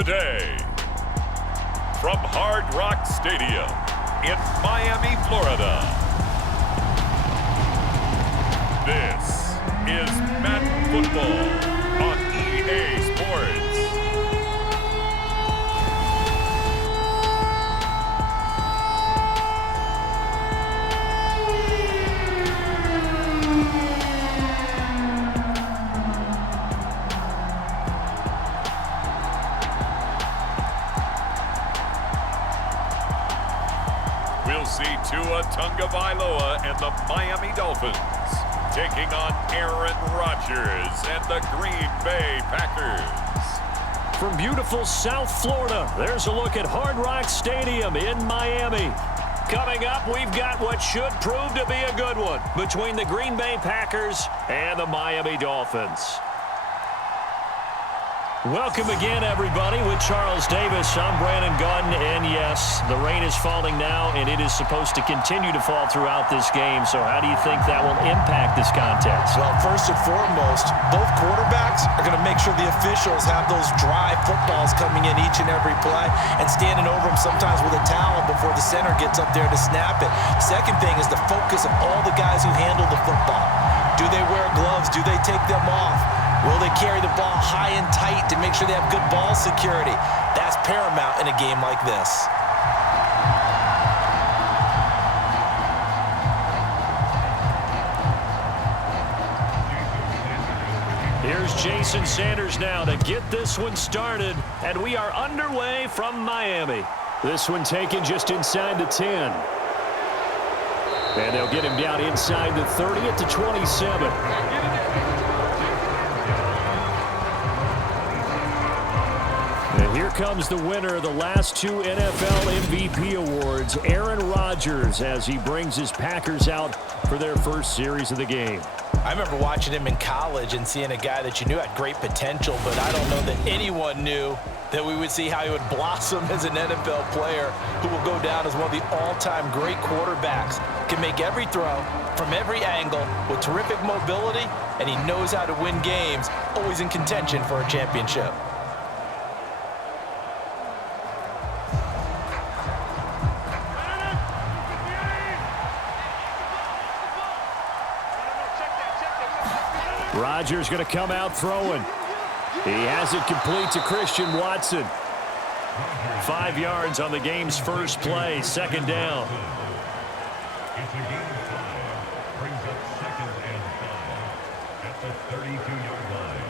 Today, from Hard Rock Stadium in Miami, Florida, this is Madden Football on EA Sports. We'll see Tua Tagovailoa and the Miami Dolphins taking on Aaron Rodgers and the Green Bay Packers. From beautiful South Florida, there's a look at Hard Rock Stadium in Miami. Coming up, we've got what should prove to be a good one between the Green Bay Packers and the Miami Dolphins. Welcome again, everybody, with Charles Davis. I'm Brandon Gaudin, and yes, the rain is falling now, and it is supposed to continue to fall throughout this game. So how do you think that will impact this contest? Well, first and foremost, both quarterbacks are going to make sure the officials have those dry footballs coming in each and every play and standing over them sometimes with a towel before the center gets up there to snap it. Second thing is the focus of all the guys who handle the football. Do they wear gloves? Do they take them off? Will they carry the ball high and tight to make sure they have good ball security? That's paramount in a game like this. Here's Jason Sanders now to get this one started, and we are underway from Miami. This one taken just inside the 10. And they'll get him down inside the 30 at the 27. And here comes the winner of the last two NFL MVP awards, Aaron Rodgers, as he brings his Packers out for their first series of the game. I remember watching him in college and seeing a guy that you knew had great potential, but I don't know that anyone knew that we would see how he would blossom as an NFL player who will go down as one of the all-time great quarterbacks. Can make every throw from every angle with terrific mobility, and he knows how to win games, always in contention for a championship. Rodgers going to come out throwing. He has it complete to Christian Watson. 5 yards on the game's first play, second down. It's a game of 5. Brings up second and 5 at the 32-yard line.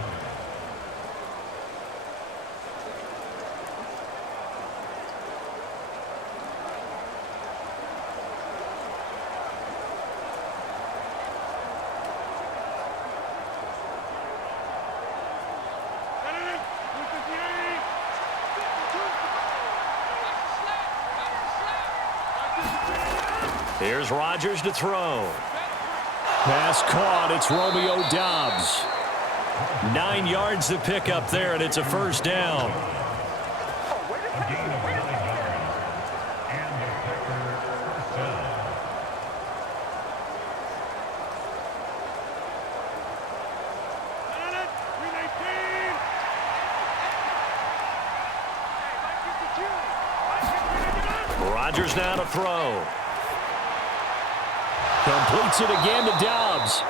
Here's Rodgers to throw. Pass caught. It's Romeo Doubs. 9 yards to pick up there, and it's a first down. A gain of 9 yards. And the Packer first down. Rodgers now to throw. Completes it again to Doubs.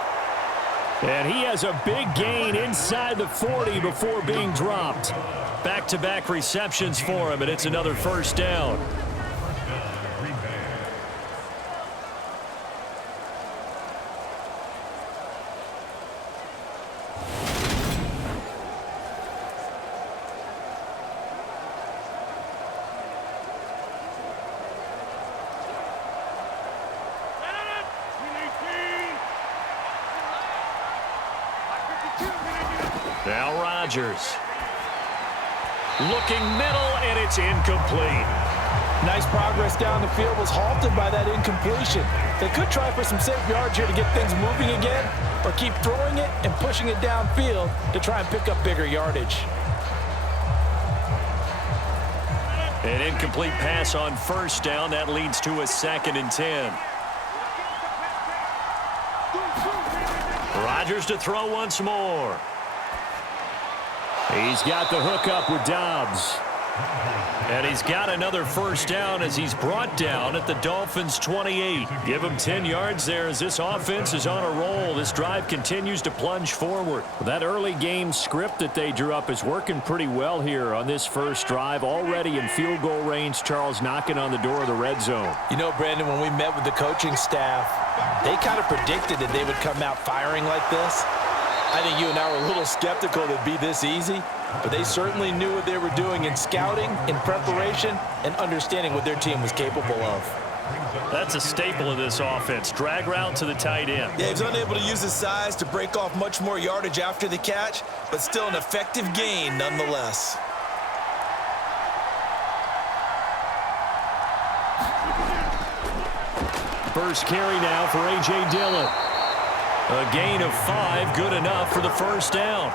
And he has a big gain inside the 40 before being dropped. Back-to-back receptions for him, and it's another first down. First down, Green Bay. Now Rodgers. Looking middle, and it's incomplete. Nice progress down the field, was halted by that incompletion. They could try for some safe yards here to get things moving again, or keep throwing it and pushing it downfield to try and pick up bigger yardage. An incomplete pass on first down. That leads to a 2nd and 10. Rodgers to throw once more. He's got the hook up with Doubs. And he's got another first down as he's brought down at the Dolphins' 28. Give him 10 yards there as this offense is on a roll. This drive continues to plunge forward. That early game script that they drew up is working pretty well here on this first drive. Already in field goal range, Charles knocking on the door of the red zone. You know, Brandon, when we met with the coaching staff, they kind of predicted that they would come out firing like this. I think you and I were a little skeptical that it'd be this easy, but they certainly knew what they were doing in scouting, in preparation, and understanding what their team was capable of. That's a staple of this offense. Drag route to the tight end. Yeah, he was unable to use his size to break off much more yardage after the catch, but still an effective gain nonetheless. First carry now for A.J. Dillon. A gain of 5, good enough for the first down.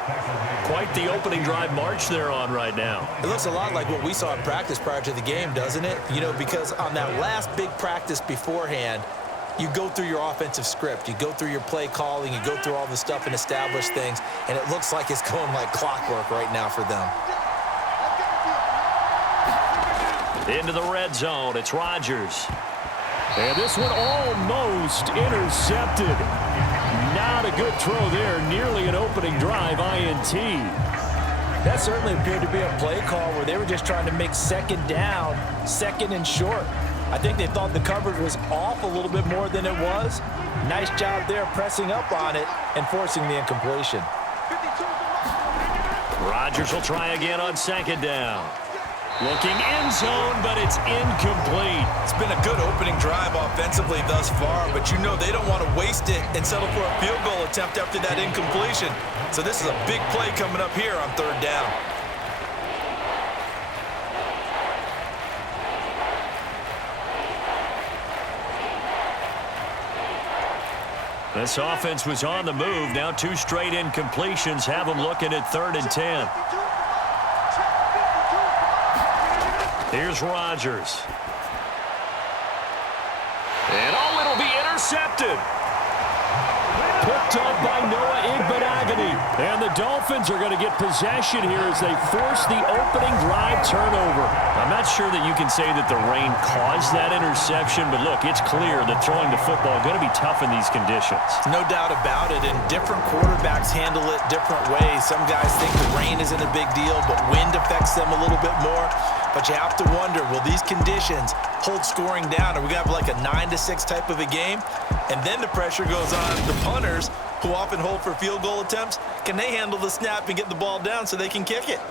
Quite the opening drive march they're on right now. It looks a lot like what we saw in practice prior to the game, doesn't it? You know, because on that last big practice beforehand, you go through your offensive script. You go through your play calling. You go through all the stuff and establish things. And it looks like it's going like clockwork right now for them. Into the red zone, it's Rodgers. And this one almost intercepted. Not a good throw there. Nearly an opening drive INT. That certainly appeared to be a play call where they were just trying to make second down, second and short. I think they thought the coverage was off a little bit more than it was. Nice job there pressing up on it and forcing the incompletion. Rodgers will try again on second down. Looking end zone, but it's incomplete. It's been a good opening drive offensively thus far, but you know they don't want to waste it and settle for a field goal attempt after that incompletion. So this is a big play coming up here on third down. This offense was on the move. Now 2 straight incompletions have them looking at 3rd and 10. Here's Rodgers. And it'll be intercepted. Picked up by Noah Igbenogany. And the Dolphins are going to get possession here as they force the opening drive turnover. I'm not sure that you can say that the rain caused that interception, but look, it's clear that throwing the football is going to be tough in these conditions. No doubt about it, and different quarterbacks handle it different ways. Some guys think the rain isn't a big deal, but wind affects them a little bit more. But you have to wonder, will these conditions hold scoring down? Are we going to have like a 9-6 type of a game? And then the pressure goes on the punters, who often hold for field goal attempts. Can they handle the snap and get the ball down so they can kick it?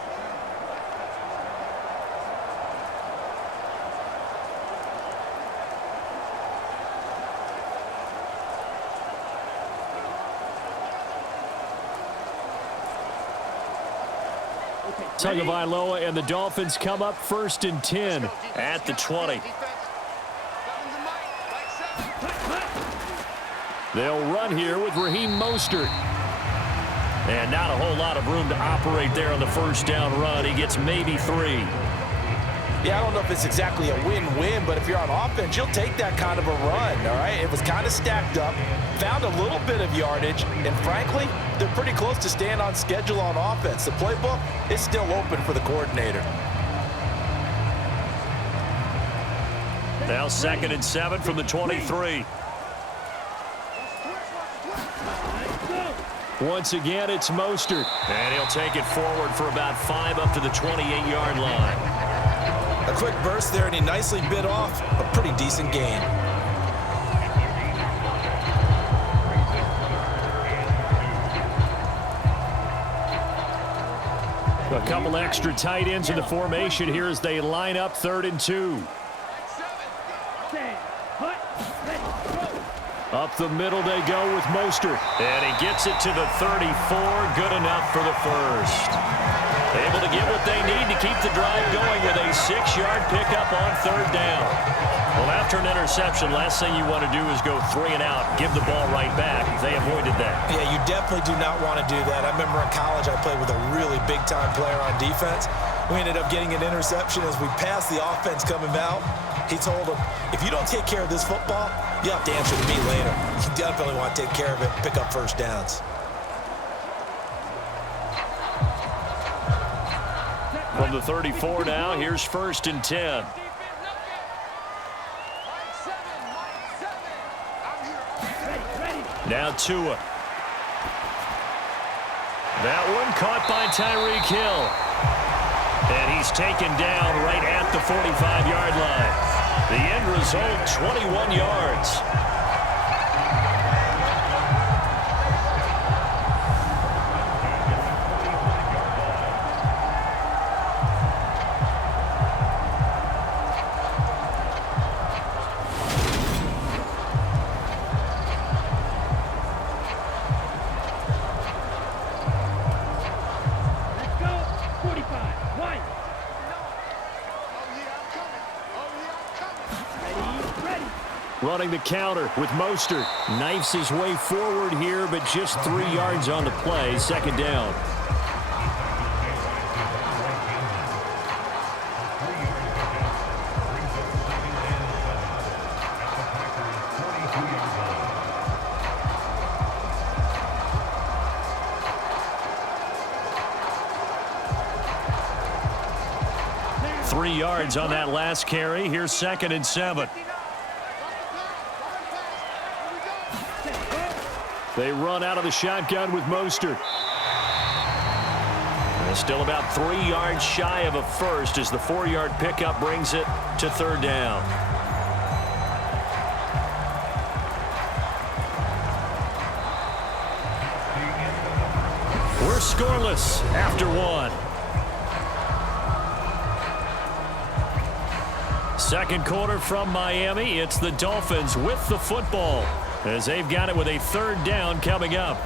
Tagovailoa and the Dolphins come up 1st and 10 at the 20. They'll run here with Raheem Mostert. And not a whole lot of room to operate there on the first down run. He gets maybe 3. Yeah, I don't know if it's exactly a win-win, but if you're on offense, you'll take that kind of a run, all right? It was kind of stacked up, found a little bit of yardage, and frankly, they're pretty close to staying on schedule on offense. The playbook is still open for the coordinator. Now 2nd and 7 from the 23. Once again, it's Mostert. And he'll take it forward for about 5 up to the 28-yard line. A quick burst there, and he nicely bit off a pretty decent gain. A couple extra tight ends in the formation here as they line up 3rd and 2. Up the middle they go with Mostert. And he gets it to the 34. Good enough for the first. Able to get what they need to keep the drive going with a 6-yard pickup on 3rd down. Well, after an interception, last thing you want to do is go 3 and out, give the ball right back. They avoided that. Yeah, you definitely do not want to do that. I remember in college I played with a really big-time player on defense. We ended up getting an interception as we passed the offense coming out. He told him, if you don't take care of this football, you have to answer to me later. You definitely want to take care of it, pick up first downs. From the 34 now. Here's 1st and 10. Now Tua. That one caught by Tyreek Hill. And he's taken down right at the 45-yard line. The end result, 21 yards. Running the counter with Mostert. Knifes his way forward here, but just 3 yards on the play. 2nd down. Three yards on that last carry. Here's 2nd and 7. They run out of the shotgun with Mostert. And still about 3 yards shy of a first as the 4-yard pickup brings it to 3rd down. We're scoreless after 1. Second quarter from Miami. It's the Dolphins with the football, as they've got it with a 3rd down coming up.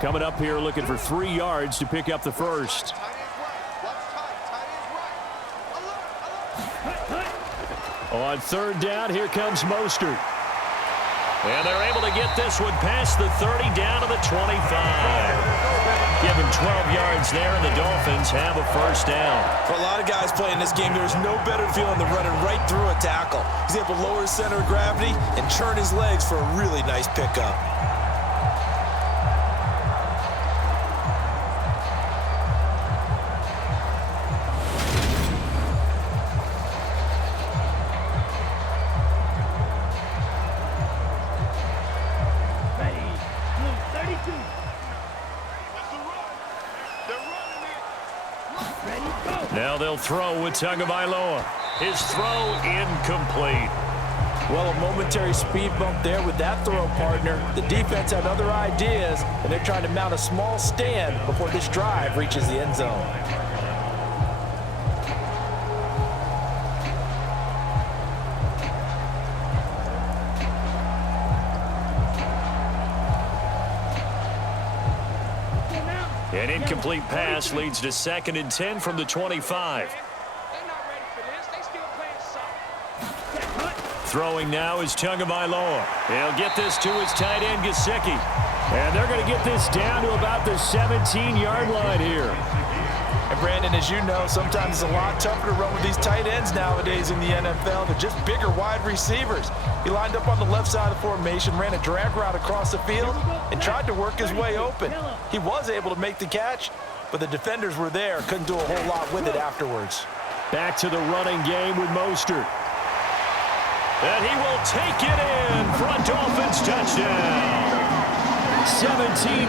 Coming up here looking for 3 yards to pick up the first. On 3rd down, here comes Mostert. And they're able to get this one past the 30 down to the 25. Give him 12 yards there, and the Dolphins have a 1st down. For a lot of guys playing this game, there's no better feeling than running right through a tackle. He's able to lower his center of gravity and turn his legs for a really nice pickup. Now they'll throw with Tagovailoa. His throw incomplete. Well, a momentary speed bump there with that throw, partner. The defense had other ideas, and they're trying to mount a small stand before this drive reaches the end zone. An incomplete pass leads to 2nd and 10 from the 25. Throwing now is Tagovailoa. He'll get this to his tight end, Gesicki. And they're going to get this down to about the 17-yard line here. And Brandon, as you know, sometimes it's a lot tougher to run with these tight ends nowadays in the NFL. They're just bigger wide receivers. He lined up on the left side of the formation, ran a drag route across the field, and tried to work his way open. He was able to make the catch, but the defenders were there, couldn't do a whole lot with it afterwards. Back to the running game with Mostert. And he will take it in for a Dolphins touchdown. 17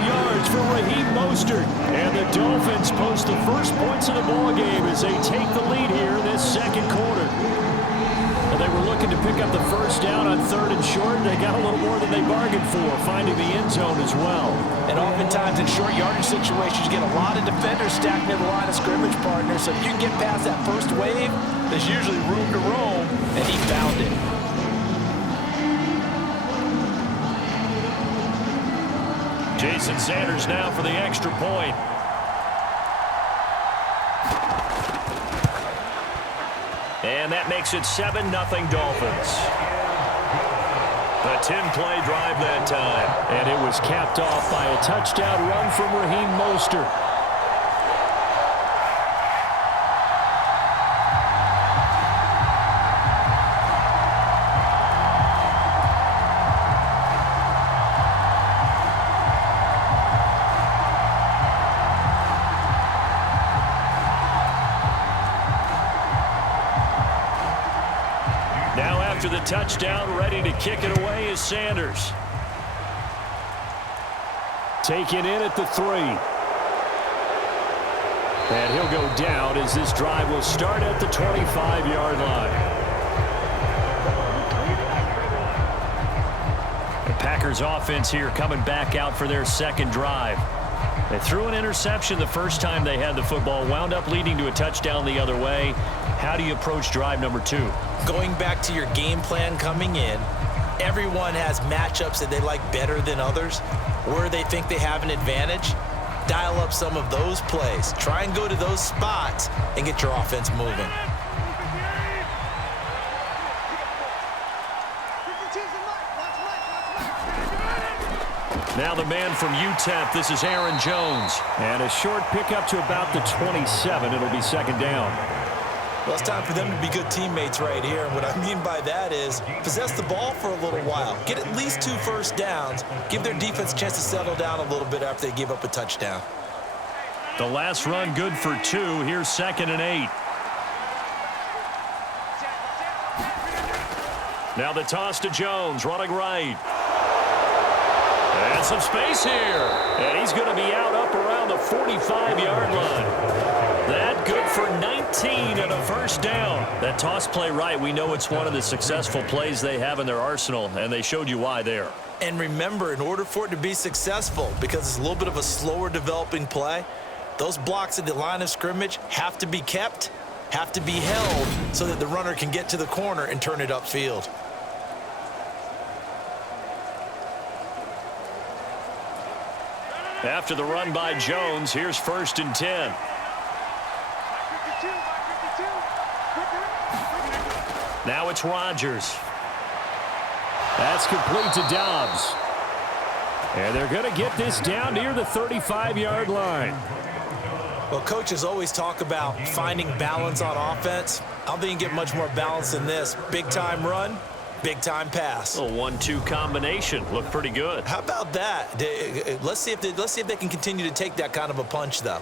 yards for Raheem Mostert. And the Dolphins post the first points of the ballgame as they take the lead here in this 2nd quarter. Well, they were looking to pick up the 1st down on 3rd and short. They got a little more than they bargained for, finding the end zone as well. And oftentimes in short yardage situations, you get a lot of defenders stacked near the line of scrimmage, partners. So if you can get past that first wave, there's usually room to roam, and he found it. Jason Sanders now for the extra point. And that makes it 7-0 Dolphins. A 10-play drive that time. And it was capped off by a touchdown run from Raheem Mostert. after the touchdown. Ready to kick it away is Sanders. Taken in at the 3. And he'll go down as this drive will start at the 25-yard line. The Packers offense here coming back out for their second drive. They threw an interception the first time they had the football, wound up leading to a touchdown the other way. How do you approach drive number 2? Going back to your game plan coming in, everyone has matchups that they like better than others, where they think they have an advantage. Dial up some of those plays. Try and go to those spots and get your offense moving. Now the man from UTEP, this is Aaron Jones. And a short pickup to about the 27. It'll be second down. Well, it's time for them to be good teammates right here. And what I mean by that is possess the ball for a little while. Get at least 2 first downs. Give their defense a chance to settle down a little bit after they give up a touchdown. The last run good for 2. Here's 2nd and 8. Now the toss to Jones, running right. And some space here. And he's going to be out up around the 45-yard line. That good for 19 and a first down. That toss play right, we know it's one of the successful plays they have in their arsenal, and they showed you why there. And remember, in order for it to be successful, because it's a little bit of a slower developing play, those blocks at the line of scrimmage have to be kept, have to be held, so that the runner can get to the corner and turn it upfield. After the run by Jones, here's 1st and 10. Now it's Rodgers. That's complete to Dobbs. And they're going to get this down near the 35-yard line. Well, coaches always talk about finding balance on offense. I don't think you can get much more balance than this. Big-time run, big-time pass. A 1-2 combination. Looked pretty good. How about that? Let's see if they can continue to take that kind of a punch, though.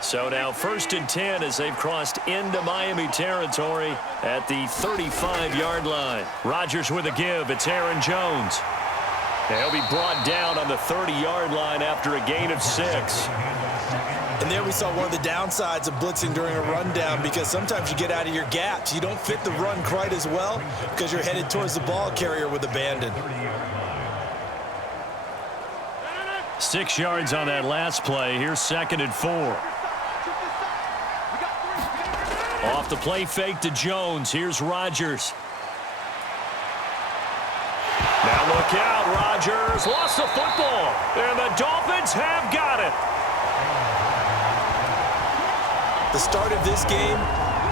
So now 1st and 10 as they've crossed into Miami territory at the 35-yard line. Rodgers with a give. It's Aaron Jones. He'll be brought down on the 30-yard line after a gain of 6. And there we saw one of the downsides of blitzing during a rundown, because sometimes you get out of your gaps. You don't fit the run quite as well because you're headed towards the ball carrier with abandon. 6 yards on that last play. Here's 2nd and 4. Off the play fake to Jones. Here's Rodgers. Now look out. Rodgers lost the football. And the Dolphins have got it. The start of this game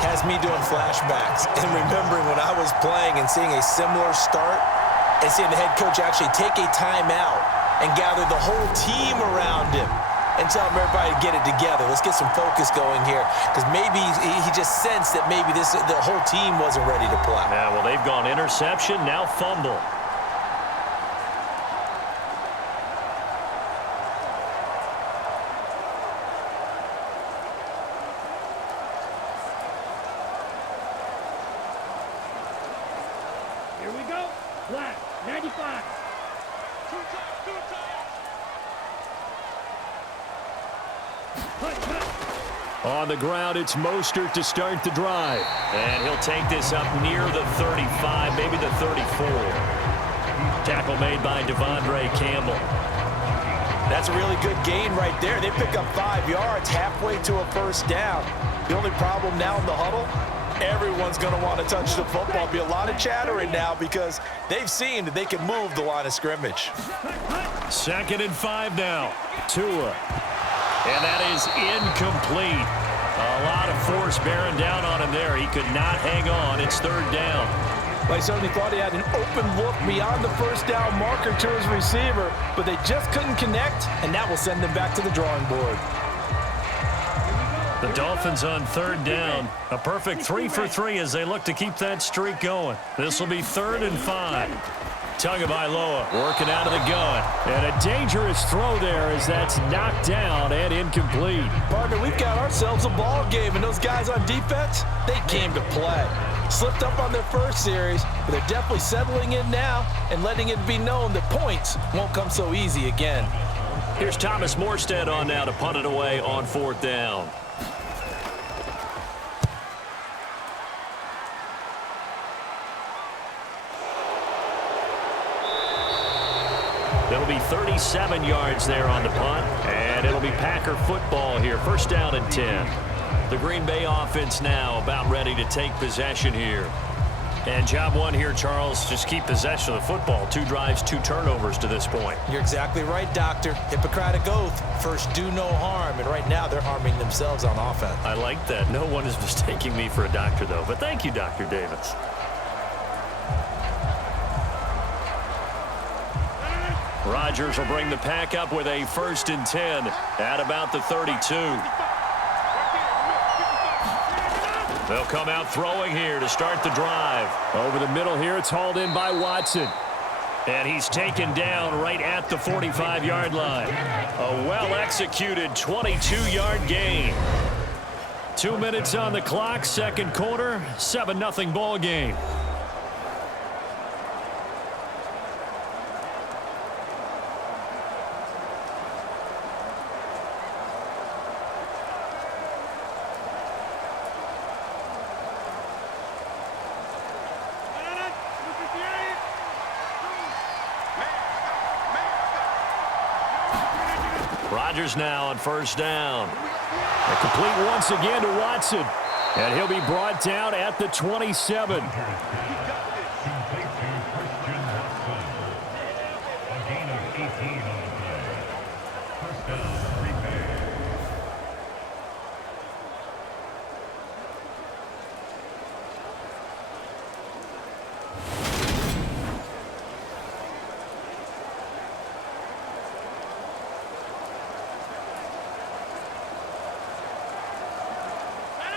has me doing flashbacks and remembering when I was playing and seeing a similar start and seeing the head coach actually take a timeout and gather the whole team around him and tell everybody to get it together. Let's get some focus going here, because maybe he just sensed that maybe the whole team wasn't ready to play. Yeah, well, they've gone interception, now fumble. Here we go. Black, 95. On the ground, it's Mostert to start the drive. And he'll take this up near the 35, maybe the 34. Tackle made by Devondre Campbell. That's a really good gain right there. They pick up 5 yards halfway to a first down. The only problem now in the huddle, everyone's going to want to touch the football. Be a lot of chattering now because they've seen that they can move the line of scrimmage. 2nd and 5 now. Tua. And that is incomplete. A lot of force bearing down on him there. He could not hang on. It's 3rd down. Well, I certainly thought he had an open look beyond the first down marker to his receiver, but they just couldn't connect, and that will send them back to the drawing board. The Dolphins on third down. A perfect 3 for 3 as they look to keep that streak going. This will be 3rd and 5. Tagovailoa working out of the gun. And a dangerous throw there as that's knocked down and incomplete. Partner, we've got ourselves a ball game, and those guys on defense, they came to play. Slipped up on their first series, but they're definitely settling in now and letting it be known that points won't come so easy again. Here's Thomas Morstead on now to punt it away on 4th down. It'll be 37 yards there on the punt, and it'll be Packer football here. 1st down and 10. The Green Bay offense now about ready to take possession here. And job one here, Charles, just keep possession of the football. 2 drives, 2 turnovers to this point. You're exactly right, Doctor. Hippocratic oath, first do no harm, and right now they're harming themselves on offense. I like that. No one is mistaking me for a doctor, though. But thank you, Dr. Davis. Rodgers will bring the pack up with a 1st and 10 at about the 32. They'll come out throwing here to start the drive. Over the middle here, it's hauled in by Watson. And he's taken down right at the 45-yard line. A well-executed 22-yard gain. 2 minutes on the clock, 2nd quarter, 7-0 ball game. Rodgers now on 1st down. A complete once again to Watson. And he'll be brought down at the 27.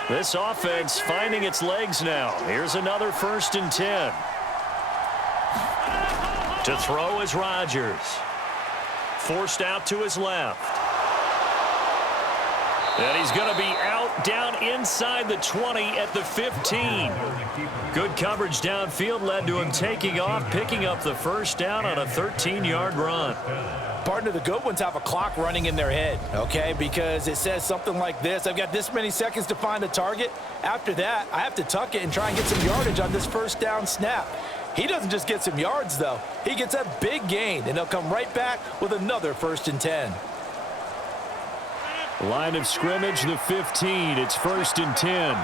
This offense finding its legs now. Here's another 1st and 10. To throw is Rodgers. Forced out to his left. And he's going to be out down inside the 20 at the 15. Good coverage downfield led to him taking off, picking up the 1st down on a 13-yard run. Partner, the good ones have a clock running in their head, okay? Because it says something like this. I've got this many seconds to find a target. After that, I have to tuck it and try and get some yardage on this 1st down snap. He doesn't just get some yards, though. He gets a big gain, and they'll come right back with another 1st and 10. Line of scrimmage, the 15. It's 1st and 10.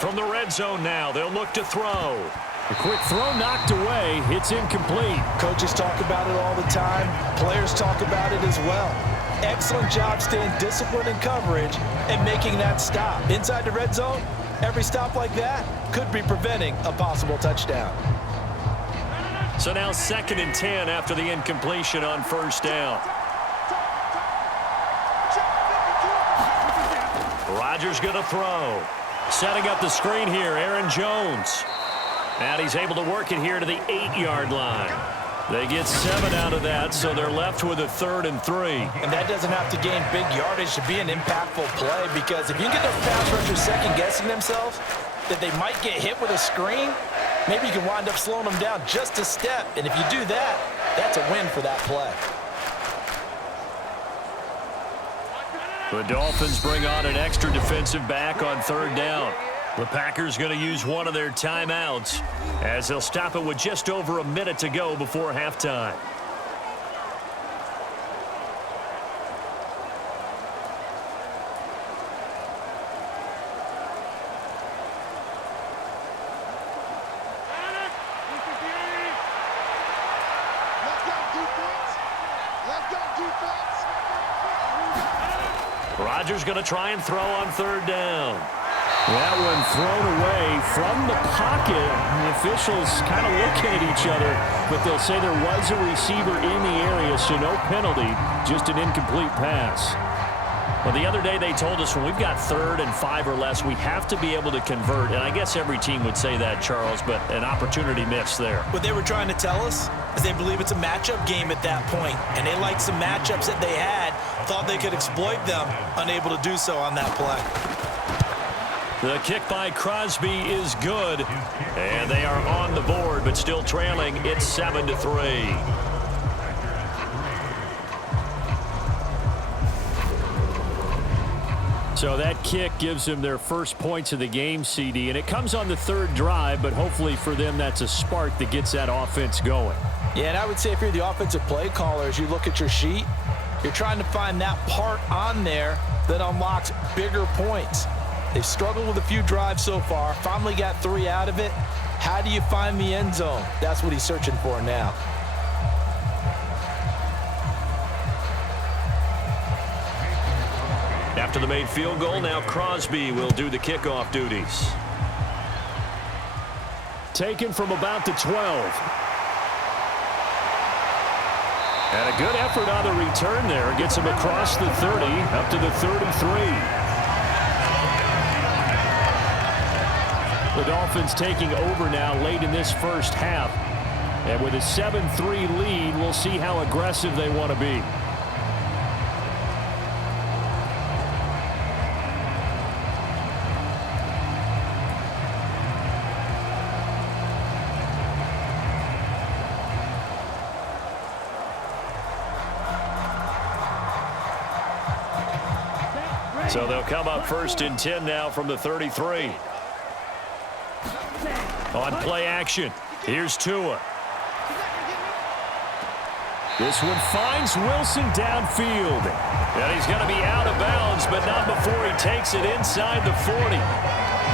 From the red zone now, they'll look to throw. A quick throw knocked away. It's incomplete. Coaches talk about it all the time. Players talk about it as well. Excellent job staying disciplined in coverage and making that stop. Inside the red zone, every stop like that could be preventing a possible touchdown. So now 2nd and 10 after the incompletion on 1st down. Rodgers going to throw. Setting up the screen here, Aaron Jones. And he's able to work it here to the 8-yard line. They get 7 out of that, so they're left with a 3rd and 3. And that doesn't have to gain big yardage to be an impactful play, because if you get those pass rushers second-guessing themselves, that they might get hit with a screen, maybe you can wind up slowing them down just a step. And if you do that, that's a win for that play. The Dolphins bring on an extra defensive back on 3rd down. The Packers going to use one of their timeouts as they'll stop it with just over a minute to go before halftime. Rodgers going to try and throw on 3rd down. That one thrown away from the pocket. The officials kind of looking at each other, but they'll say there was a receiver in the area, so no penalty, just an incomplete pass. Well, the other day they told us when we've got 3rd and 5 or less, we have to be able to convert. And I guess every team would say that, Charles, but an opportunity missed there. What they were trying to tell us is they believe it's a matchup game at that point, and they liked some matchups that they had, thought they could exploit them, unable to do so on that play. The kick by Crosby is good, and they are on the board, but still trailing. It's 7-3. So that kick gives them their first points of the game, CD, and it comes on the 3rd drive, but hopefully for them that's a spark that gets that offense going. Yeah, and I would say if you're the offensive play caller, as you look at your sheet, you're trying to find that part on there that unlocks bigger points. They've struggled with a few drives so far, finally got 3 out of it. How do you find the end zone? That's what he's searching for now. After the made field goal, now Crosby will do the kickoff duties. Taken from about the 12. And a good effort on the return there. Gets him across the 30, up to the 33. The Dolphins taking over now late in this first half. And with a 7-3 lead, we'll see how aggressive they want to be. So they'll come up 1st and 10 now from the 33. On play action, here's Tua. This one finds Wilson downfield. And he's going to be out of bounds, but not before he takes it inside the 40.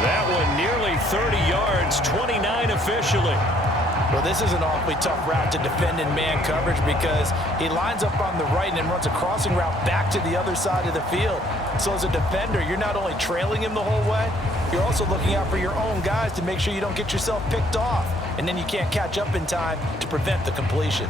That one nearly 30 yards, 29 officially. Well, this is an awfully tough route to defend in man coverage because he lines up on the right and then runs a crossing route back to the other side of the field. So as a defender, you're not only trailing him the whole way, you're also looking out for your own guys to make sure you don't get yourself picked off. And then you can't catch up in time to prevent the completion.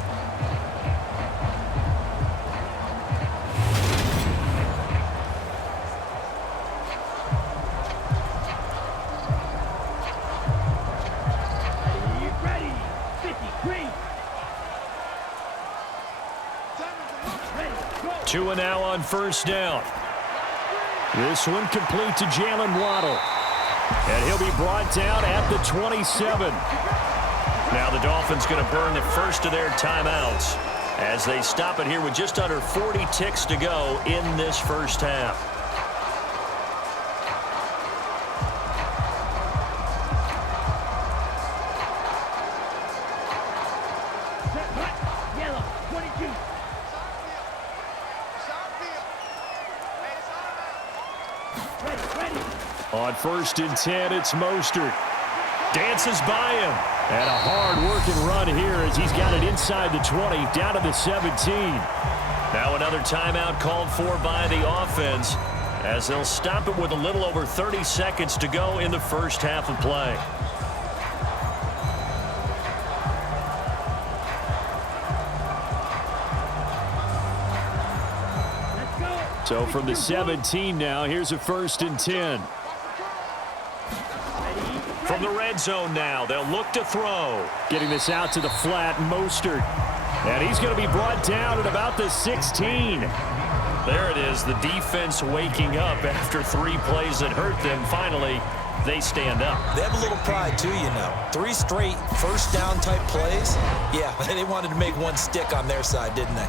Tua now on 1st down. This one complete to Jalen Waddle. And he'll be brought down at the 27. Now the Dolphins going to burn the first of their timeouts as they stop it here with just under 40 ticks to go in this first half. Yellow, 22. On 1st and 10, it's Mostert. Dances by him. And a hard-working run here as he's got it inside the 20, down to the 17. Now another timeout called for by the offense as they'll stop it with a little over 30 seconds to go in the first half of play. So from the 17 now, here's a 1st and 10. From the red zone now, they'll look to throw. Getting this out to the flat, Mostert. And he's going to be brought down at about the 16. There it is, the defense waking up after 3 plays that hurt them. Finally, they stand up. They have a little pride, too, you know. 3 straight first down type plays. Yeah, they wanted to make one stick on their side, didn't they?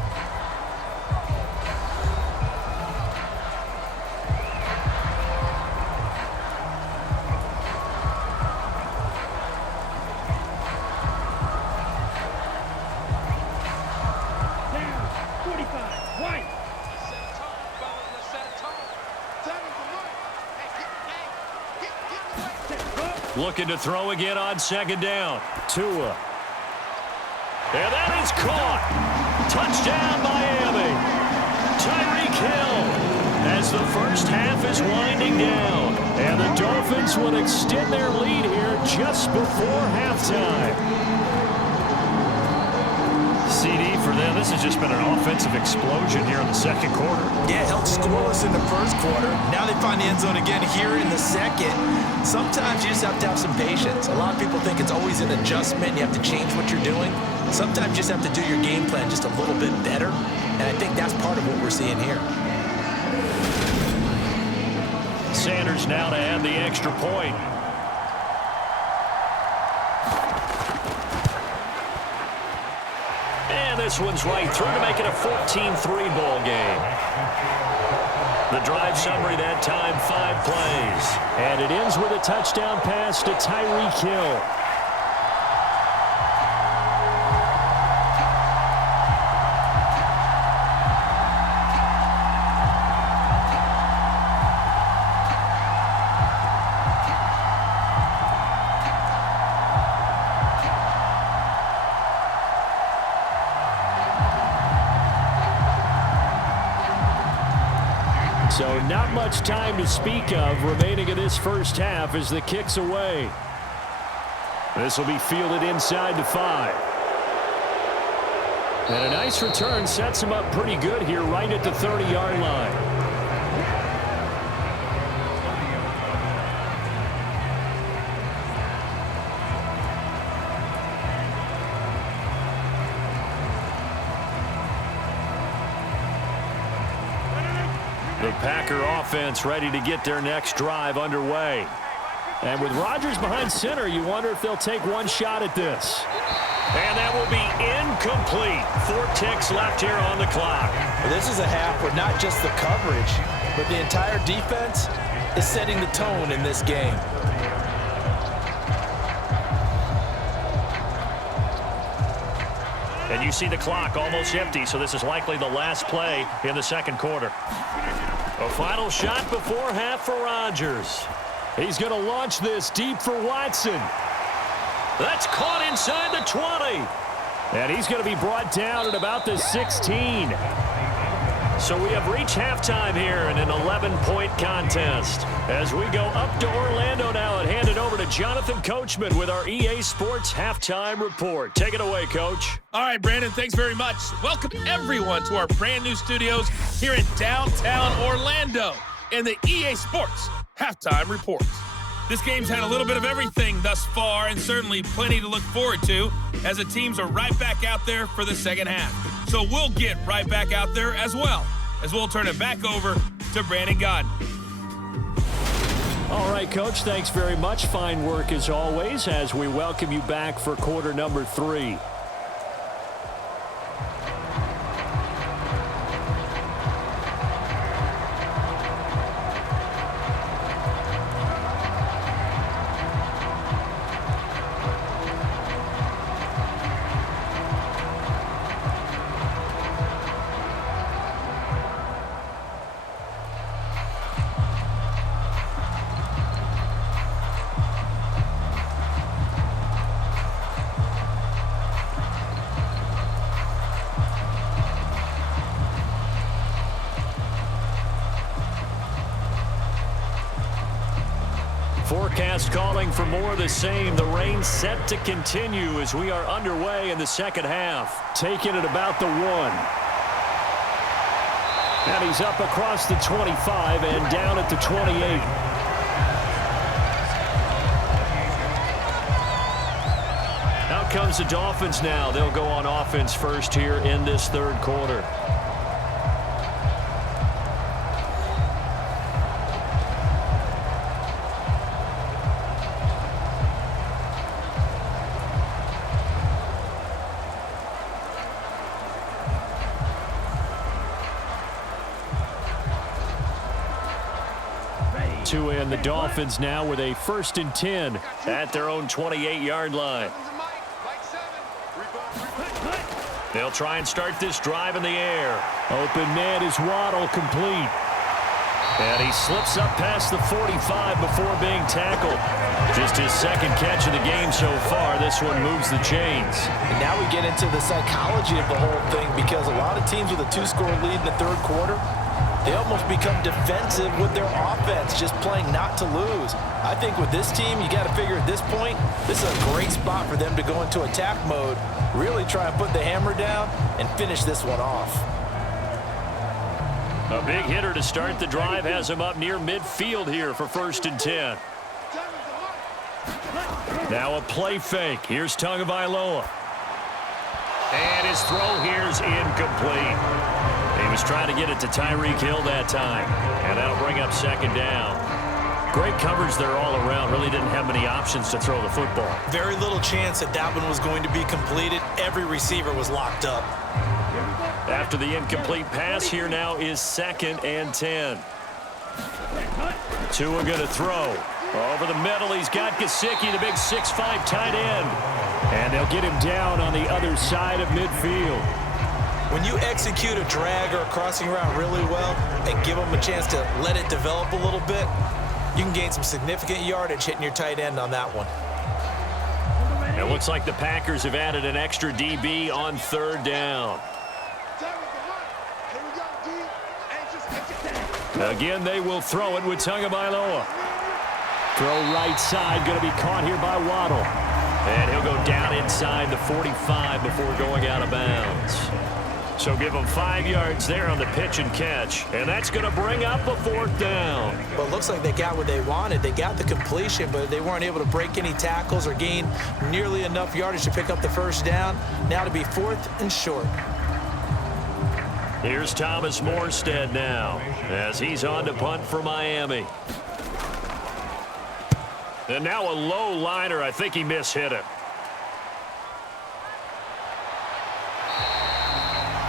Looking to throw again on 2nd down. Tua. And that is caught. Touchdown, Miami. Tyreek Hill as the first half is winding down. And the Dolphins will extend their lead here just before halftime. CD for them. This has just been an offensive explosion here in the second quarter. Yeah, held scoreless in the first quarter. Now they find the end zone again here in the second. Sometimes you just have to have some patience. A lot of people think it's always an adjustment. You have to change what you're doing. Sometimes you just have to do your game plan just a little bit better. And I think that's part of what we're seeing here. Sanders now to add the extra point. And this one's right through to make it a 14-3 ball game. The drive summary that time, 5 plays. And it ends with a touchdown pass to Tyreek Hill. So not much time to speak of remaining in this first half as the kick's away. This will be fielded inside the 5. And a nice return sets him up pretty good here right at the 30-yard line. The Packer offense ready to get their next drive underway. And with Rodgers behind center, you wonder if they'll take one shot at this. And that will be incomplete. 4 ticks left here on the clock. Well, this is a half where not just the coverage, but the entire defense is setting the tone in this game. And you see the clock almost empty, so this is likely the last play in the second quarter. A final shot before half for Rodgers. He's going to launch this deep for Watson. That's caught inside the 20. And he's going to be brought down at about the 16. So we have reached halftime here in an 11-point contest. As we go up to Orlando now and hand it over to Jonathan Coachman with our EA Sports Halftime Report. Take it away, Coach. All right, Brandon, thanks very much. Welcome everyone to our brand new studios here in downtown Orlando in the EA Sports Halftime Report. This game's had a little bit of everything thus far and certainly plenty to look forward to as the teams are right back out there for the second half. So we'll get right back out there as well as we'll turn it back over to Brandon Gaudin. All right, Coach, thanks very much. Fine work as always as we welcome you back for quarter number 3. Forecast calling for more of the same. The rain set to continue as we are underway in the second half. Taking it about the 1. And he's up across the 25 and down at the 28. Out comes the Dolphins now. They'll go on offense first here in this third quarter. And the Dolphins now with a 1st and 10 at their own 28-yard line. They'll try and start this drive in the air. Open man is Waddle, complete. And he slips up past the 45 before being tackled. Just his second catch of the game so far. This one moves the chains. And now we get into the psychology of the whole thing because a lot of teams with a 2-score lead in the third quarter, They almost become defensive with their offense, just playing not to lose. I think with this team, you got to figure at this point, this is a great spot for them to go into attack mode, really try and put the hammer down and finish this one off. A big hitter to start the drive has him up near midfield here for 1st and 10. Now a play fake. Here's Tagovailoa. And his throw here's incomplete. He was trying to get it to Tyreek Hill that time. And that'll bring up 2nd down. Great coverage there all around. Really didn't have many options to throw the football. Very little chance that that one was going to be completed. Every receiver was locked up. After the incomplete pass, here now is 2nd and 10. Tua going to throw. Over the middle, he's got Gesicki, the big 6'5" tight end. And they'll get him down on the other side of midfield. When you execute a drag or a crossing route really well and give them a chance to let it develop a little bit, you can gain some significant yardage hitting your tight end on that one. It looks like the Packers have added an extra DB on 3rd down. Again, they will throw it with Tagovailoa. Throw right side, going to be caught here by Waddle. And he'll go down inside the 45 before going out of bounds. So give them 5 yards there on the pitch and catch. And that's going to bring up a 4th down. Well, it looks like they got what they wanted. They got the completion, but they weren't able to break any tackles or gain nearly enough yardage to pick up the 1st down. Now to be 4th and short. Here's Thomas Morstead now as he's on to punt for Miami. And now a low liner. I think he mishit it.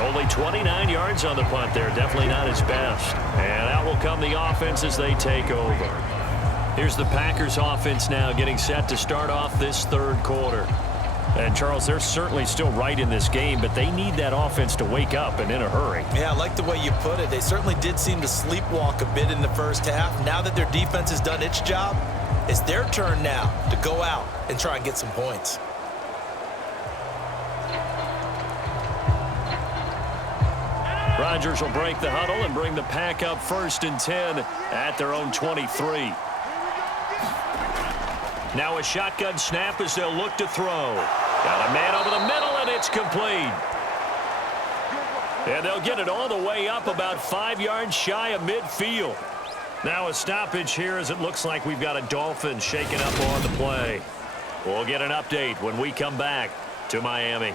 Only 29 yards on the punt there. Definitely not his best. And out will come the offense as they take over. Here's the Packers offense now getting set to start off this 3rd quarter. And, Charles, they're certainly still right in this game, but they need that offense to wake up and in a hurry. Yeah, I like the way you put it. They certainly did seem to sleepwalk a bit in the 1st half. Now that their defense has done its job, it's their turn now to go out and try and get some points. Rodgers will break the huddle and bring the Pack up 1st and 10 at their own 23. Now a shotgun snap as they'll look to throw. Got a man over the middle, and it's complete. And they'll get it all the way up about 5 yards shy of midfield. Now a stoppage here as it looks like we've got a Dolphins shaking up on the play. We'll get an update when we come back to Miami.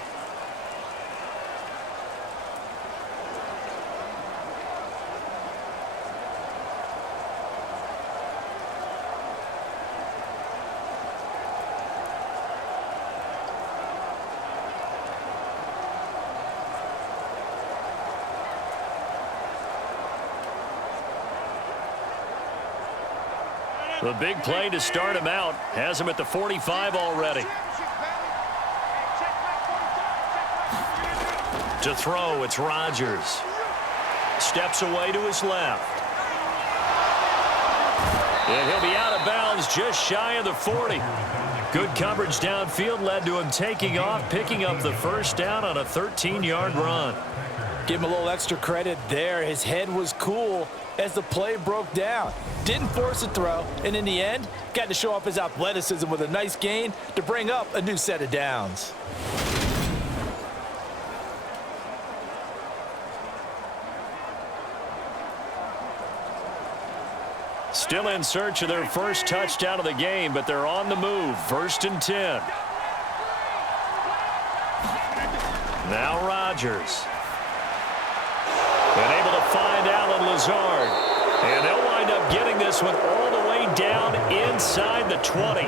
The big play to start him out has him at the 45 already. To throw, it's Rodgers. Steps away to his left. And he'll be out of bounds just shy of the 40. Good coverage downfield led to him taking off, picking up the 1st down on a 13-yard run. Give him a little extra credit there. His head was cool as the play broke down. Didn't force a throw, and in the end, got to show off his athleticism with a nice gain to bring up a new set of downs. Still in search of their 1st touchdown of the game, but they're on the move. 1st and 10. Now Rodgers. And able to find Alan Lazard. And they'll wind up getting this one all the way down inside the 20.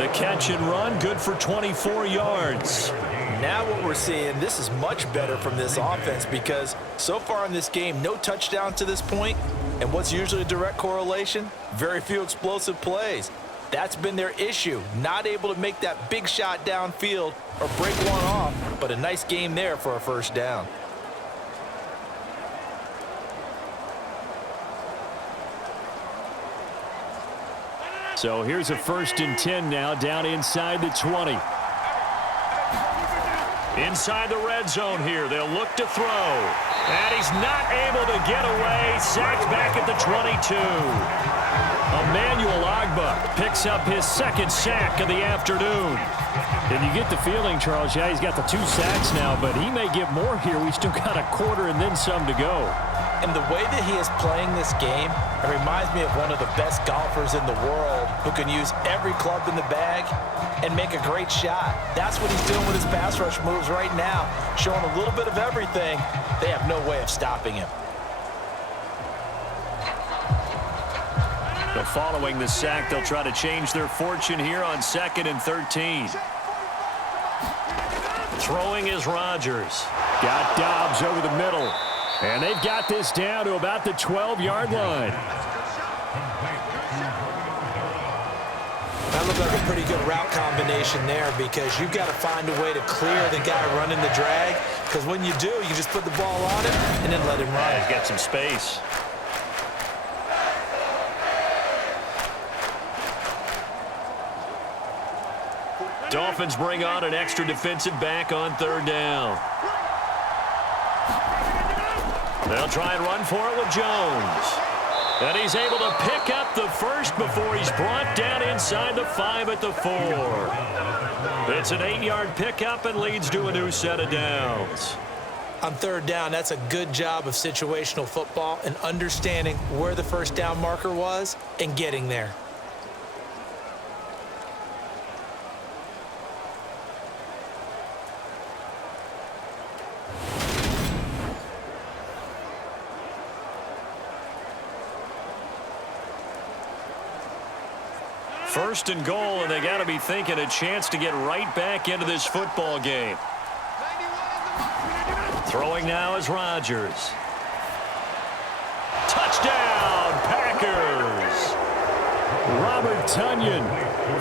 The catch and run, good for 24 yards. Now what we're seeing, this is much better from this offense because so far in this game, no touchdown to this point. And what's usually a direct correlation? Very few explosive plays. That's been their issue. Not able to make that big shot downfield or break one off, but a nice game there for a 1st down. So here's a 1st and 10 now down inside the 20. Inside the red zone here, they'll look to throw. And he's not able to get away. Sacked back at the 22. Emmanuel Ogbah picks up his second sack of the afternoon. And you get the feeling, Charles, yeah, he's got the 2 sacks now, but he may get more here. We still got a quarter and then some to go. And the way that he is playing this game, it reminds me of one of the best golfers in the world who can use every club in the bag and make a great shot. That's what he's doing with his pass rush moves right now, showing a little bit of everything. They have no way of stopping him. So following the sack, they'll try to change their fortune here on 2nd and 13. Throwing is Rodgers. Got Dobbs over the middle. And they've got this down to about the 12-yard line. That looked like a pretty good route combination there because you've got to find a way to clear the guy running the drag, because when you do, you just put the ball on him and then let him run. He's got some space. Dolphins bring on an extra defensive back on 3rd down. They'll try and run for it with Jones. And he's able to pick up the first before he's brought down inside the 5 at the 4. It's an 8-yard pickup and leads to a new set of downs. On 3rd down, that's a good job of situational football and understanding where the first down marker was and getting there. First and goal, and they got to be thinking a chance to get right back into this football game. Throwing now is Rodgers. Touchdown, Packers! Robert Tonyan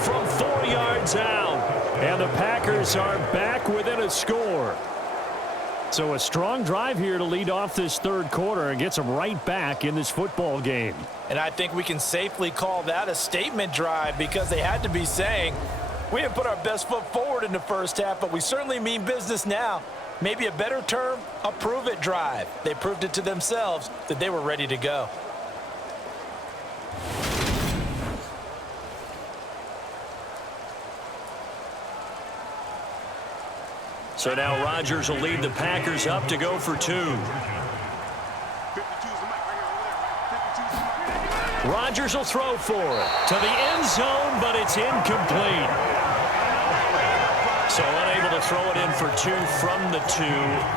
from 4 yards out. And the Packers are back within a score. So a strong drive here to lead off this 3rd quarter and gets them right back in this football game. And I think we can safely call that a statement drive because they had to be saying, we didn't put our best foot forward in the first half, but we certainly mean business now. Maybe a better term, a prove-it drive. They proved it to themselves that they were ready to go. So now Rodgers will lead the Packers up to go for 2. Rodgers will throw for it to the end zone, but it's incomplete. So unable to throw it in for 2 from the 2.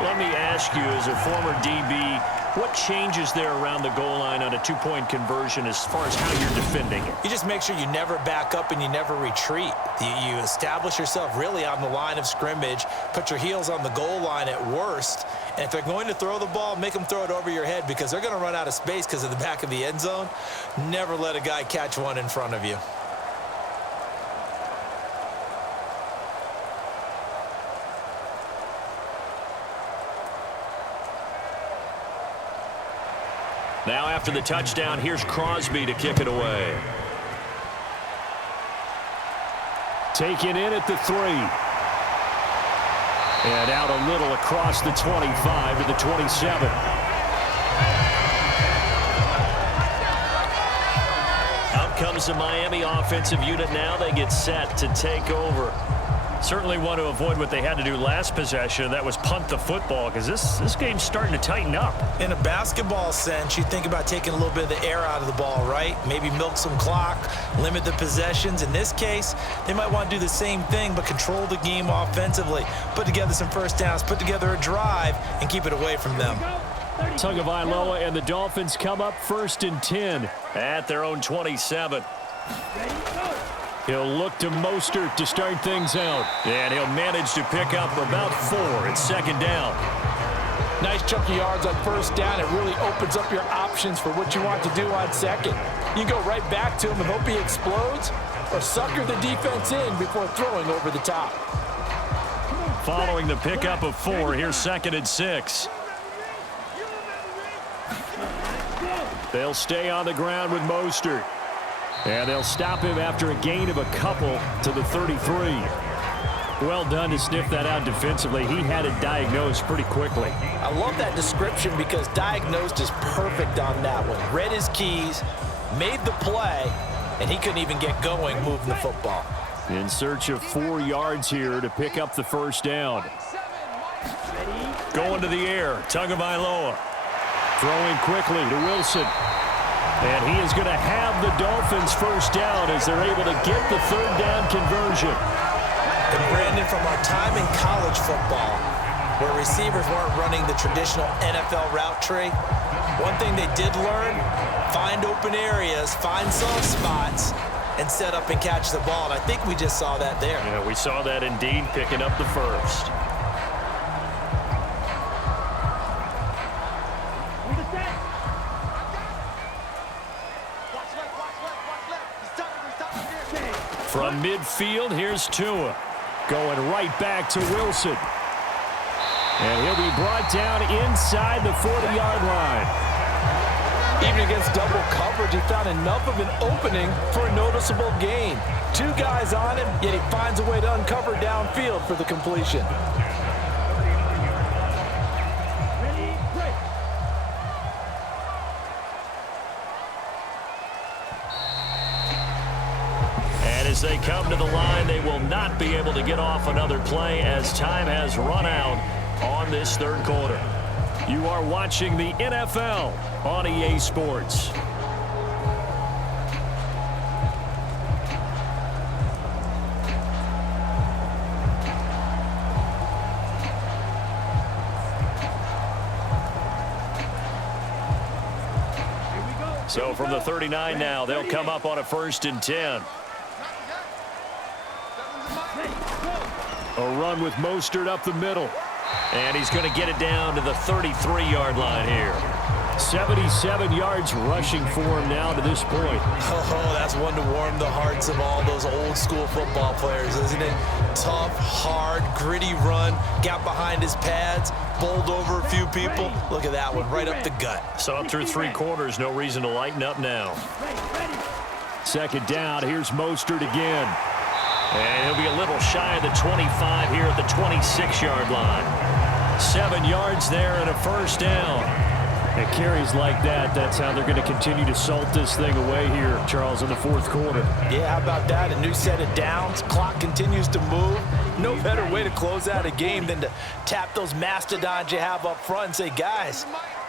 Let me ask you, as a former DB, what changes there around the goal line on a 2-point conversion as far as how you're defending it? You just make sure you never back up and you never retreat. You establish yourself really on the line of scrimmage, put your heels on the goal line at worst, and if they're going to throw the ball, make them throw it over your head because they're going to run out of space because of the back of the end zone. Never let a guy catch one in front of you. Now after the touchdown, here's Crosby to kick it away. Taken in at the 3. And out a little across the 25 to the 27. Out comes the Miami offensive unit now. They get set to take over. Certainly want to avoid what they had to do last possession. That was punt the football because this game's starting to tighten up. In a basketball sense, you think about taking a little bit of the air out of the ball, right? Maybe milk some clock, limit the possessions. In this case, they might want to do the same thing but control the game offensively. Put together some first downs, put together a drive, and keep it away from them. Tagovailoa and the Dolphins come up 1st and 10 at their own 27. He'll look to Mostert to start things out. And he'll manage to pick up about 4. It's 2nd down. Nice chunky yards on first down. It really opens up your options for what you want to do on 2nd. You go right back to him and hope he explodes, or sucker the defense in before throwing over the top. Following the pickup of 4, here's 2nd and 6. They'll stay on the ground with Mostert. And they'll stop him after a gain of a couple to the 33. Well done to sniff that out defensively. He had it diagnosed pretty quickly. I love that description because diagnosed is perfect on that one. Read his keys, made the play, and he couldn't even get going moving the football. In search of 4 yards here to pick up the first down. Going to the air, Tagovailoa. Throwing quickly to Wilson. And he is going to have the Dolphins first down as they're able to get the third down conversion. And Brandon, from our time in college football, where receivers weren't running the traditional NFL route tree, one thing they did learn, find open areas, find soft spots, and set up and catch the ball. And I think we just saw that there. Yeah, we saw that indeed, picking up the first. From midfield, here's Tua. Going right back to Wilson. And he'll be brought down inside the 40-yard line. Even against double coverage, he found enough of an opening for a noticeable gain. 2 guys on him, yet he finds a way to uncover downfield for the completion. As they come to the line, they will not be able to get off another play as time has run out on this third quarter. You are watching the NFL on EA Sports. So from the 39 now, they'll come up on a 1st and 10. A run with Mostert up the middle. And he's going to get it down to the 33-yard line here. 77 yards rushing for him now to this point. Oh, that's one to warm the hearts of all those old school football players, isn't it? Tough, hard, gritty run. Got behind his pads, bowled over a few people. Look at that one, right up the gut. Saw it through 3 quarters. No reason to lighten up now. 2nd down. Here's Mostert again. And he'll be a little shy of the 25 here at the 26-yard line. 7 yards there and a first down. It carries like that. That's how they're going to continue to salt this thing away here, Charles, in the 4th quarter. Yeah, how about that? A new set of downs. Clock continues to move. No better way to close out a game than to tap those mastodons you have up front and say, guys,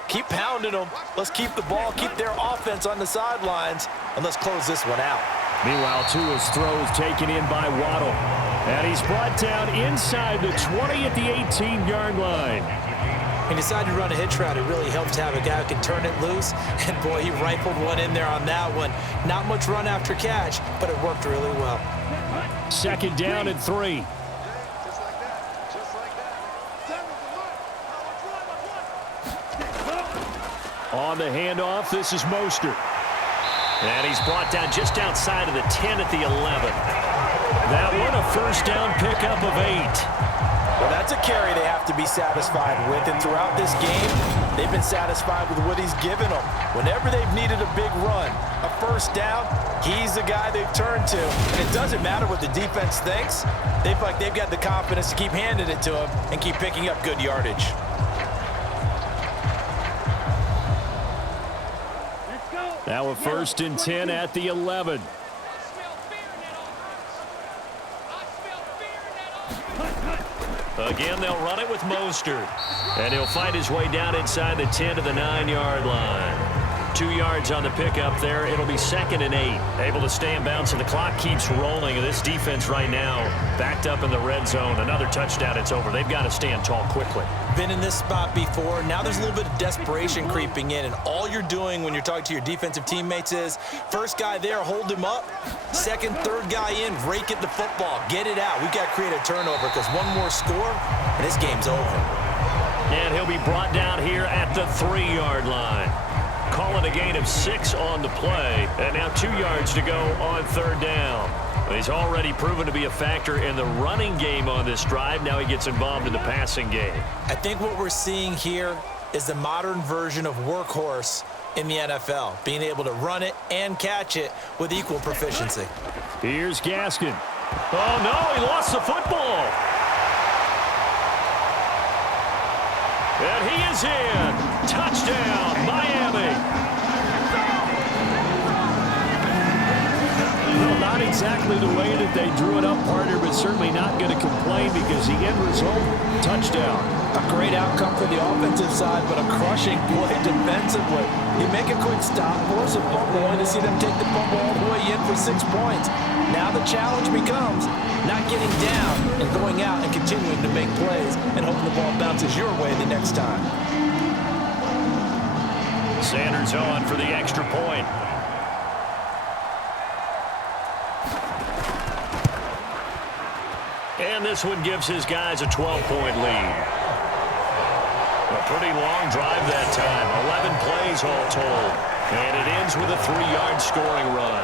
keep pounding them. Let's keep the ball, keep their offense on the sidelines, and let's close this one out. Meanwhile, Tua's throw is taken in by Waddle. And he's brought down inside the 20 at the 18-yard line. He decided to run a hitch route. It really helps to have a guy who can turn it loose. And, boy, he rifled one in there on that one. Not much run after catch, but it worked really well. 2nd down and 3. On the handoff, this is Mostert. And he's brought down just outside of the 10 at the 11. That one a first down pickup of 8. Well, that's a carry they have to be satisfied with. And throughout this game, they've been satisfied with what he's given them. Whenever they've needed a big run, a first down, he's the guy they've turned to. And it doesn't matter what the defense thinks. They feel like they've got the confidence to keep handing it to him and keep picking up good yardage. Now a 1st and 10 at the 11. Again, they'll run it with Mostert. And he'll find his way down inside the 10 to the 9-yard line. 2 yards on the pickup there. It'll be 2nd and 8. Able to stay in bounds, and the clock keeps rolling. And this defense right now backed up in the red zone. Another touchdown, it's over. They've got to stand tall quickly. Been in this spot before. Now there's a little bit of desperation creeping in, and all you're doing when you're talking to your defensive teammates is first guy there, hold him up. 2nd, 3rd guy in, rake at the football. Get it out. We've got to create a turnover because one more score, and this game's over. And he'll be brought down here at the 3-yard line. Calling a gain of 6 on the play, and now 2 yards to go on 3rd down. He's already proven to be a factor in the running game on this drive. Now he gets involved in the passing game. I think what we're seeing here is the modern version of workhorse in the NFL, being able to run it and catch it with equal proficiency. Here's Gaskin. Oh, no, he lost the football. And he is in. Touchdown, Miami. Well, not exactly the way that they drew it up, partner, but certainly not going to complain because the end result, touchdown. A great outcome for the offensive side, but a crushing play defensively. You make a quick stop, force a fumble, only to see them take the fumble all the way in for 6 points. Now the challenge becomes not getting down and going out and continuing to make plays and hoping the ball bounces your way the next time. Sanders on for the extra point. And this one gives his guys a 12-point lead. A pretty long drive that time. 11 plays all told. And it ends with a 3-yard scoring run.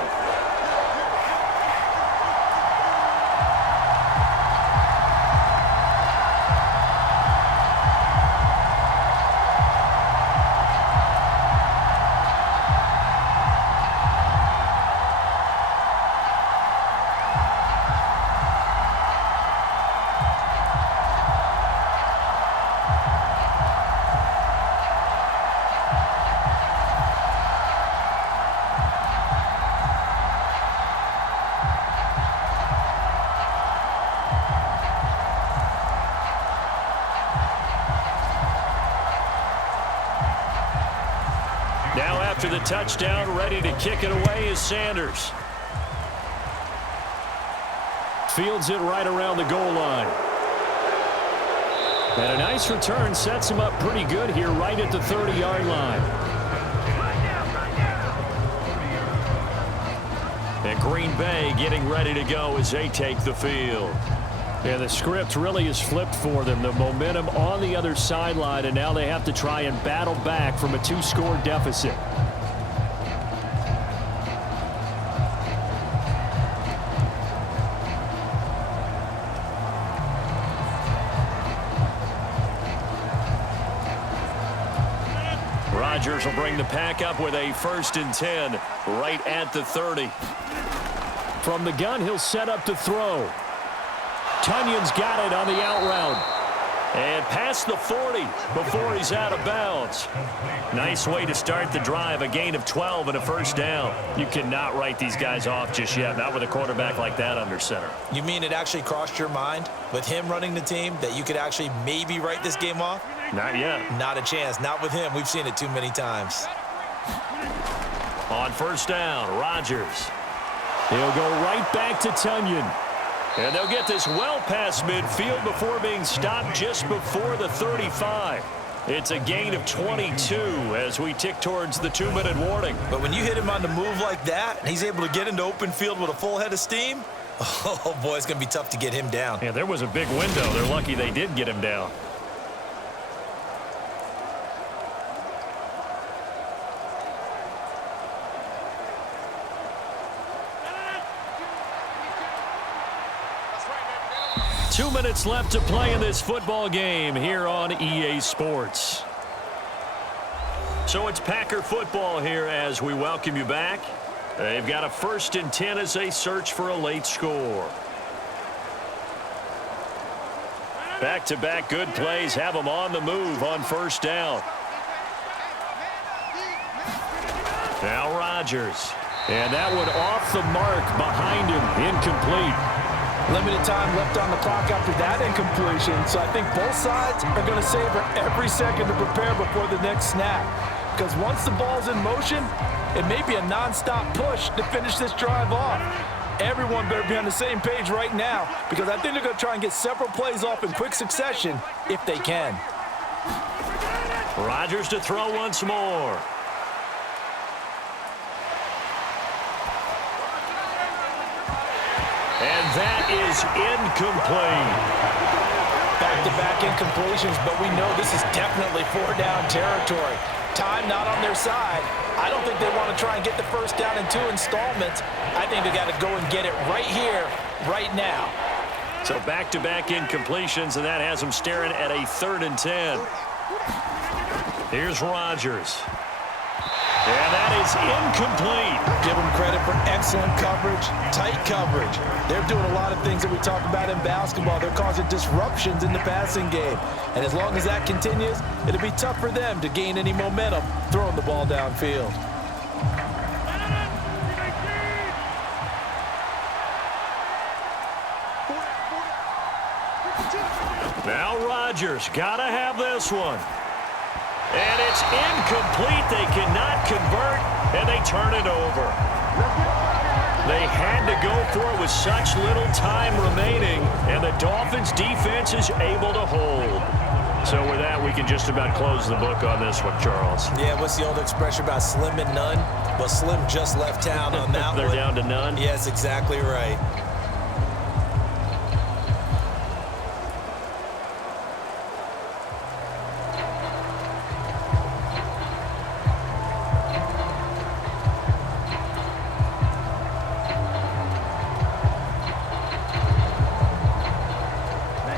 Now after the touchdown, ready to kick it away is Sanders. Fields it right around the goal line. And a nice return sets him up pretty good here right at the 30-yard line. And Green Bay getting ready to go as they take the field. And the script really is flipped for them. The momentum on the other sideline, and now they have to try and battle back from a 2-score deficit. Rodgers will bring the pack up with a 1st and 10 right at the 30. From the gun, he'll set up to throw. Tunyon's got it on the out route. And past the 40 before he's out of bounds. Nice way to start the drive. A gain of 12 and a 1st down. You cannot write these guys off just yet. Not with a quarterback like that under center. You mean it actually crossed your mind with him running the team that you could actually maybe write this game off? Not yet. Not a chance. Not with him. We've seen it too many times. On 1st down, Rodgers. He'll go right back to Tunyon. And they'll get this well past midfield before being stopped just before the 35. It's a gain of 22 as we tick towards the 2-minute warning. But when you hit him on the move like that, and he's able to get into open field with a full head of steam, oh boy, it's going to be tough to get him down. Yeah, there was a big window. They're lucky they did get him down. Two minutes left to play in this football game here on EA Sports. So it's Packer football here as we welcome you back. They've got a 1st and 10 as they search for a late score. Back-to-back good plays have them on the move on 1st down. Now Rodgers. And that one off the mark behind him, incomplete. Limited time left on the clock after that incompletion, so I think both sides are going to savor every second to prepare before the next snap. Because once the ball's in motion, it may be a non-stop push to finish this drive off. Everyone better be on the same page right now, because I think they're going to try and get several plays off in quick succession if they can. Rodgers to throw once more. And that is incomplete. Back-to-back incompletions, but we know this is definitely 4-down territory. Time not on their side. I don't think they want to try and get the 1st down in 2 installments. I think they got to go and get it right here, right now. So back-to-back incompletions, and that has them staring at a 3rd and 10. Here's Rodgers. And that is incomplete. Give them credit for excellent coverage, tight coverage. They're doing a lot of things that we talk about in basketball. They're causing disruptions in the passing game. And as long as that continues, it'll be tough for them to gain any momentum throwing the ball downfield. Now Rodgers, gotta have this one. And it's incomplete. They cannot convert, and they turn it over. They had to go for it with such little time remaining, and the Dolphins defense is able to hold. So with that, we can just about close the book on this one, Charles. Yeah, what's the old expression about slim and none? Well, Slim just left town on that They're one. down to none? Yes, exactly right.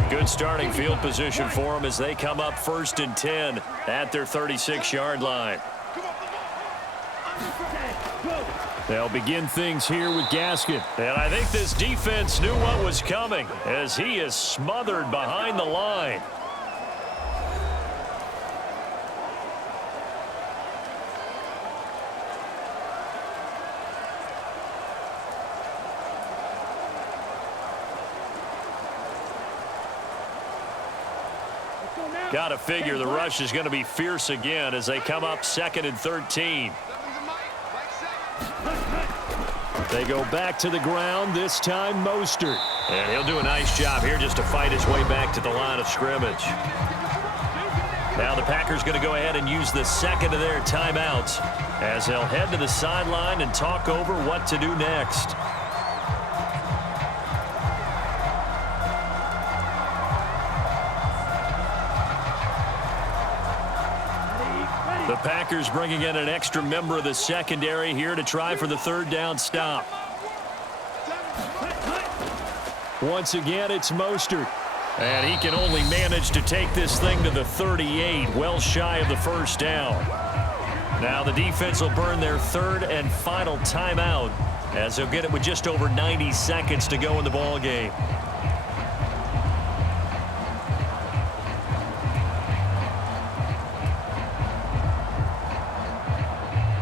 Good starting field position for them as they come up 1st and 10 at their 36-yard line. They'll begin things here with Gaskin. And I think this defense knew what was coming as he is smothered behind the line. Got to figure the rush is going to be fierce again as they come up 2nd and 13. They go back to the ground, this time Mostert. And he'll do a nice job here just to fight his way back to the line of scrimmage. Now the Packers going to go ahead and use the second of their timeouts as they'll head to the sideline and talk over what to do next. The Packers bringing in an extra member of the secondary here to try for the 3rd down stop. Once again, it's Mostert. And he can only manage to take this thing to the 38, well shy of the 1st down. Now the defense will burn their 3rd and final timeout as they'll get it with just over 90 seconds to go in the ball game.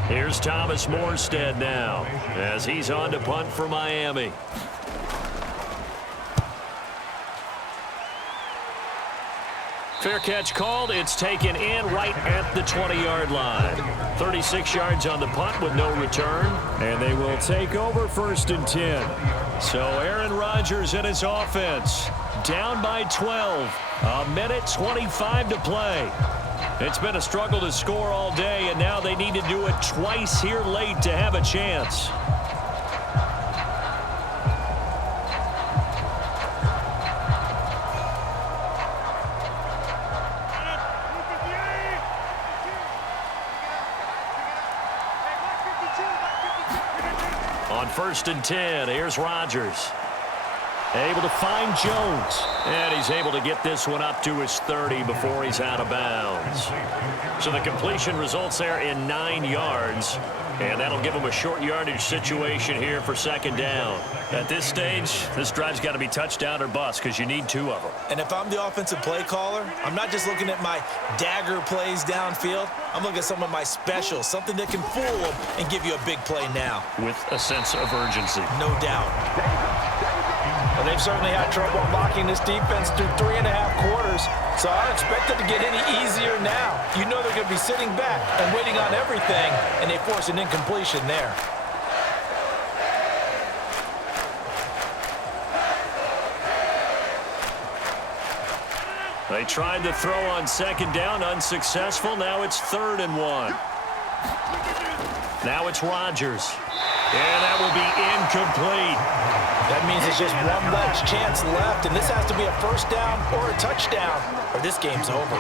Here's Thomas Morstead now as he's on to punt for Miami. Fair catch called. It's taken in right at the 20-yard line. 36 yards on the punt with no return. And they will take over 1st and 10. So Aaron Rodgers and his offense down by 12. A minute 25 to play. It's been a struggle to score all day, and now they need to do it twice here late to have a chance. On 1st and 10, here's Rodgers. Able to find Jones. And he's able to get this one up to his 30 before he's out of bounds. So the completion results there in 9 yards. And that'll give him a short yardage situation here for 2nd down. At this stage, this drive's got to be touchdown or bust because you need 2 of them. And if I'm the offensive play caller, I'm not just looking at my dagger plays downfield. I'm looking at some of my specials, something that can fool them and give you a big play now. With a sense of urgency. No doubt. Well, they've certainly had trouble blocking this defense through 3.5 quarters, so I don't expect it to get any easier now. You know they're going to be sitting back and waiting on everything, and they force an incompletion there. They tried to throw on 2nd down, unsuccessful. Now it's 3rd and 1. Now it's Rodgers. And that will be incomplete. That means it's just one last chance left, and this has to be a 1st down or a touchdown, or this game's over.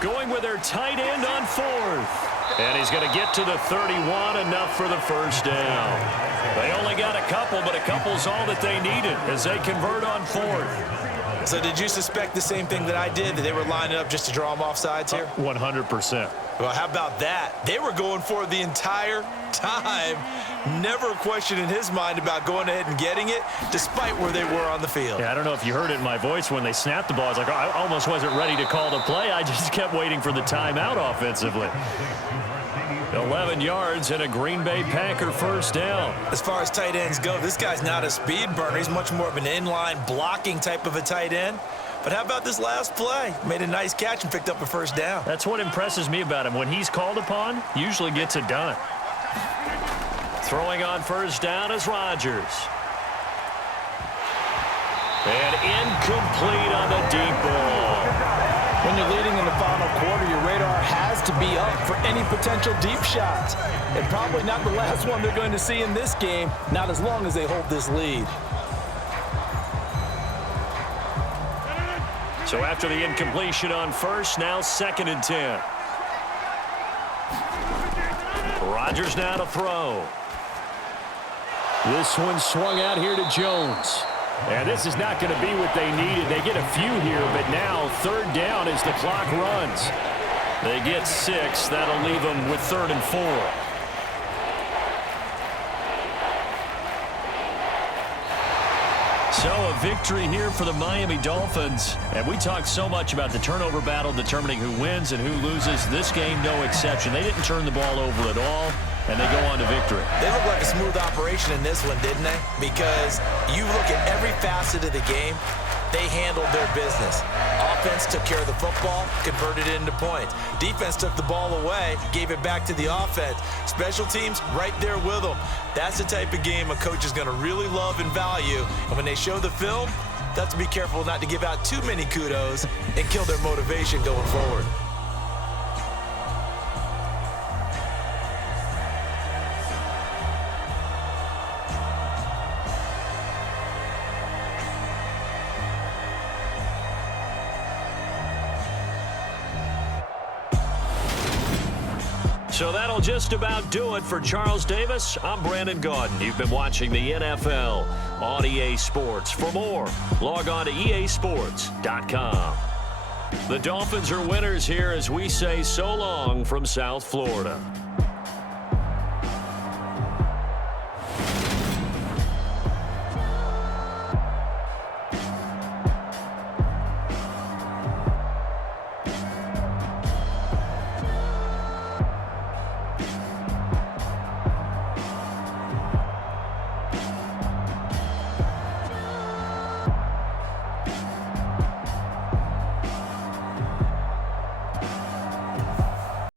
Going with their tight end on 4th. And he's going to get to the 31, enough for the first down. They only got a couple, but a couple's all that they needed as they convert on 4th. So did you suspect the same thing that I did, that they were lining up just to draw them off sides here? 100%. Well, how about that? They were going for it the entire time. Never a question in his mind about going ahead and getting it, despite where they were on the field. Yeah, I don't know if you heard it in my voice when they snapped the ball. I was like, oh, I almost wasn't ready to call the play. I just kept waiting for the timeout offensively. 11 yards and a Green Bay Packer first down. As far as tight ends go, this guy's not a speed burner. He's much more of an inline blocking type of a tight end. But how about this last play? Made a nice catch and picked up a first down. That's what impresses me about him. When he's called upon, usually gets it done. Throwing on first down is Rodgers. And incomplete on the deep ball. When you're leading in the final quarter, your radar has to be up for any potential deep shots. And probably not the last one they're going to see in this game, not as long as they hold this lead. So after the incompletion on first, now 2nd and 10. Rodgers now to throw. This one swung out here to Jones. And this is not going to be what they needed. They get a few here, but now 3rd down as the clock runs. They get 6. That'll leave them with 3rd and 4. So a victory here for the Miami Dolphins. And we talked so much about the turnover battle determining who wins and who loses. This game, no exception. They didn't turn the ball over at all, and they go on to victory. They look like a smooth operation in this one, didn't they? Because you look at every facet of the game, they handled their business. Offense took care of the football, converted it into points. Defense took the ball away, gave it back to the offense. Special teams, right there with them. That's the type of game a coach is going to really love and value. And when they show the film, they have to be careful not to give out too many kudos and kill their motivation going forward. So that'll just about do it for Charles Davis. I'm Brandon Gaudin. You've been watching the NFL on EA Sports. For more, log on to easports.com. The Dolphins are winners here as we say so long from South Florida.